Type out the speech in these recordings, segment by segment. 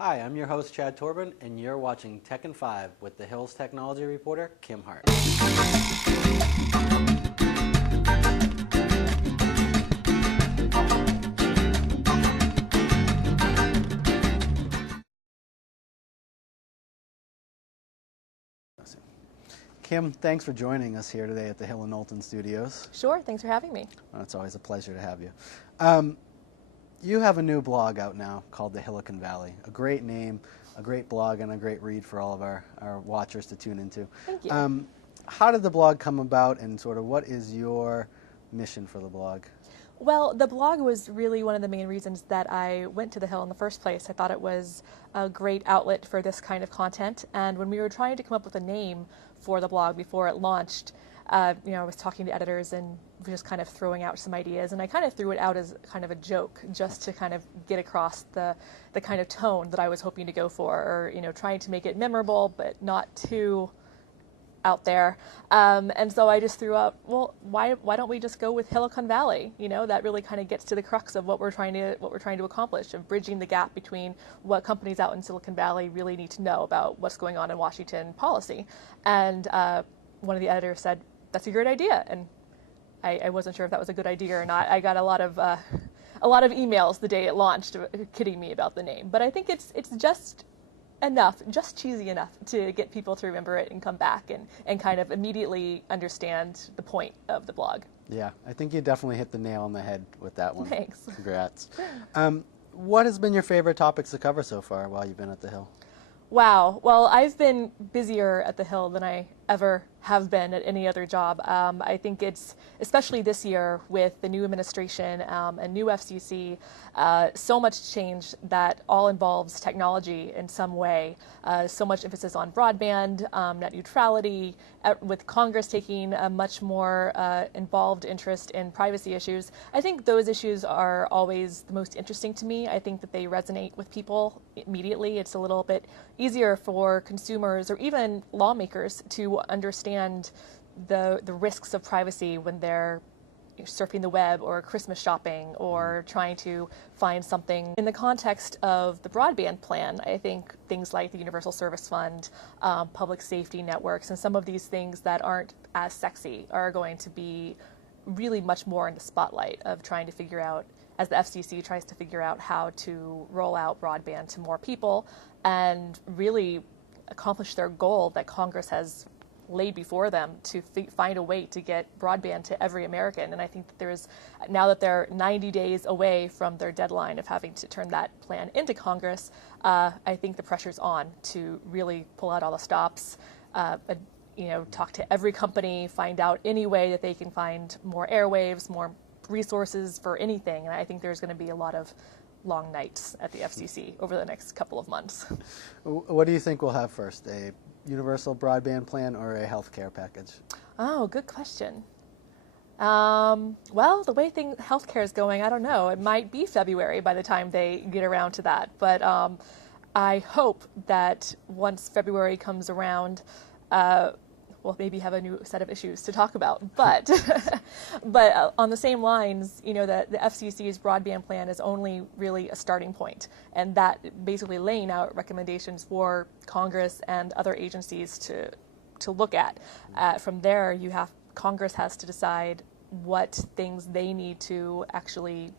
Hi, I'm your host Chad Torben, and you're watching Tech in 5 with the Hills Technology reporter, Kim Hart. Kim, thanks for joining us here today at the Hill and Knowlton Studios. Sure, thanks for having me. Well, it's always a pleasure to have you. You have a new blog out now called The Hillican Valley. A great name, a great blog, and a great read for all of our watchers to tune into. Thank you. How did the blog come about, and sort of what is your mission for the blog? Well, the blog was really one of the main reasons that I went to the Hill in the first place. I thought it was a great outlet for this kind of content, and when we were trying to come up with a name for the blog before it launched, I was talking to editors and just kind of throwing out some ideas, and I kind of threw it out as kind of a joke, just to kind of get across the kind of tone that I was hoping to go for, or trying to make it memorable but not too out there. And so I just threw out, well, why don't we just go with Hillican Valley? That really kind of gets to the crux of what we're trying to accomplish, of bridging the gap between what companies out in Silicon Valley really need to know about what's going on in Washington policy. And one of the editors said, "That's a great idea," and I wasn't sure if that was a good idea or not. I got a lot of emails the day it launched kidding me about the name, but I think it's just cheesy enough to get people to remember it and come back and kind of immediately understand the point of the blog. Yeah, I think you definitely hit the nail on the head with that one. Thanks. Congrats. What has been your favorite topics to cover so far while you've been at the Hill? Wow. Well, I've been busier at the Hill than I ever have been at any other job. I think it's, especially this year with the new administration and new FCC, so much change that all involves technology in some way. So much emphasis on broadband, net neutrality, with Congress taking a much more involved interest in privacy issues. I think those issues are always the most interesting to me. I think that they resonate with people immediately. It's a little bit easier for consumers or even lawmakers to understand the risks of privacy when they're surfing the web or Christmas shopping or trying to find something. In the context of the broadband plan, I think things like the Universal Service Fund, public safety networks, and some of these things that aren't as sexy are going to be really much more in the spotlight of trying to figure out, as the FCC tries to figure out how to roll out broadband to more people and really accomplish their goal that Congress has laid before them to find a way to get broadband to every American. And I think that now that they're 90 days away from their deadline of having to turn that plan into Congress, I think the pressure's on to really pull out all the stops, talk to every company, find out any way that they can find more airwaves, more resources for anything. And I think there's going to be a lot of long nights at the FCC over the next couple of months. What do you think we'll have first, a universal broadband plan or a health care package? Oh, good question. Well, the way healthcare is going, I don't know. It might be February by the time they get around to that. But I hope that once February comes around, we'll maybe have a new set of issues to talk about. But but on the same lines, the FCC's broadband plan is only really a starting point, and that basically laying out recommendations for Congress and other agencies to look at. From there, Congress has to decide what things they need to actually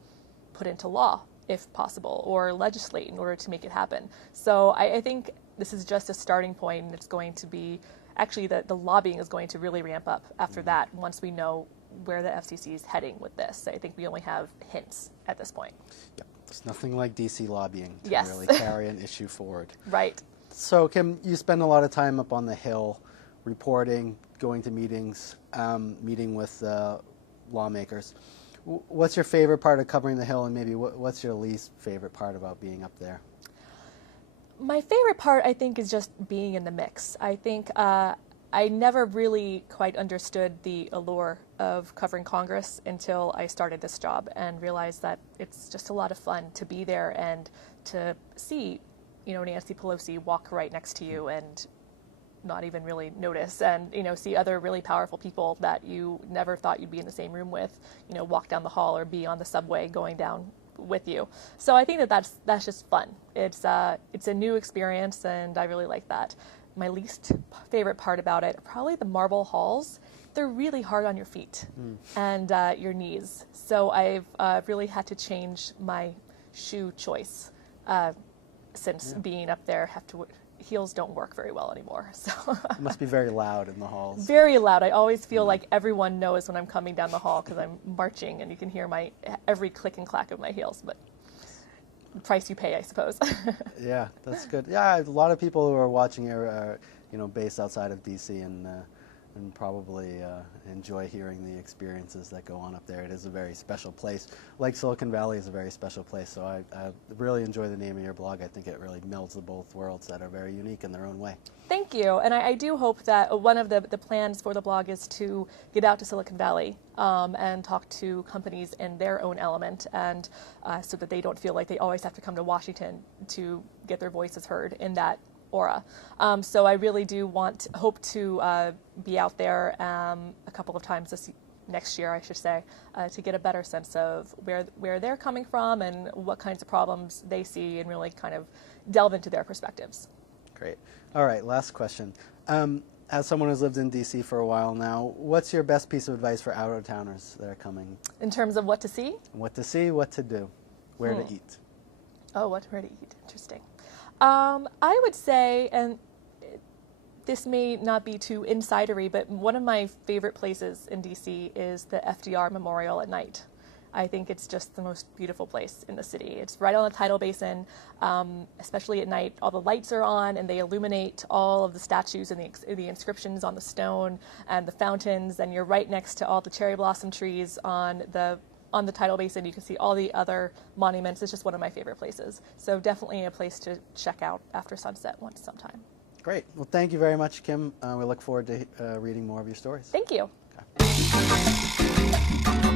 put into law, if possible, or legislate in order to make it happen. So I think this is just a starting point, and it's going to be actually the lobbying is going to really ramp up after that once we know where the FCC is heading with this. I think we only have hints at this point. Yeah, there's nothing like DC lobbying to Yes. really carry an issue forward. Right. So, Kim, you spend a lot of time up on the Hill reporting, going to meetings, meeting with lawmakers. What's your favorite part of covering the Hill, and maybe what's your least favorite part about being up there? My favorite part, I think, is just being in the mix. I think I never really quite understood the allure of covering Congress until I started this job and realized that it's just a lot of fun to be there and to see, Nancy Pelosi walk right next to you and not even really notice, and see other really powerful people that you never thought you'd be in the same room with, walk down the hall or be on the subway going down with you. So I think that that's just fun. It's a new experience, and I really like that. My least favorite part about it, probably the marble halls. They're really hard on your feet and your knees. So I've really had to change my shoe choice since being up there. Heels don't work very well anymore. So It must be very loud in the halls. very loud. I always feel like everyone knows when I'm coming down the hall because I'm marching, and you can hear my every click and clack of my heels. But the price you pay, I suppose. Yeah, that's good. Yeah, a lot of people who are watching here are, based outside of DC and probably enjoy hearing the experiences that go on up there. It is a very special place. Like Silicon Valley is a very special place, so I really enjoy the name of your blog. I think it really melds the both worlds that are very unique in their own way. Thank you. And I do hope that one of the plans for the blog is to get out to Silicon Valley and talk to companies in their own element, and so that they don't feel like they always have to come to Washington to get their voices heard in that aura. So I really do hope to be out there a couple of times next year, I should say, to get a better sense of where they're coming from and what kinds of problems they see, and really kind of delve into their perspectives. Great. All right, last question. As someone who's lived in DC for a while now, what's your best piece of advice for out-of-towners that are coming? In terms of what to see? What to see, what to do, where to eat. Oh, where to eat. Interesting. I would say, and this may not be too insidery, but one of my favorite places in DC is the FDR Memorial at night. I think it's just the most beautiful place in the city. It's right on the tidal basin, especially at night. All the lights are on, and they illuminate all of the statues and the inscriptions on the stone and the fountains, and you're right next to all the cherry blossom trees on the tidal basin. You can see all the other monuments. It's just one of my favorite places. So definitely a place to check out after sunset sometime. Great. Well, thank you very much, Kim. We look forward to reading more of your stories. Thank you. Okay.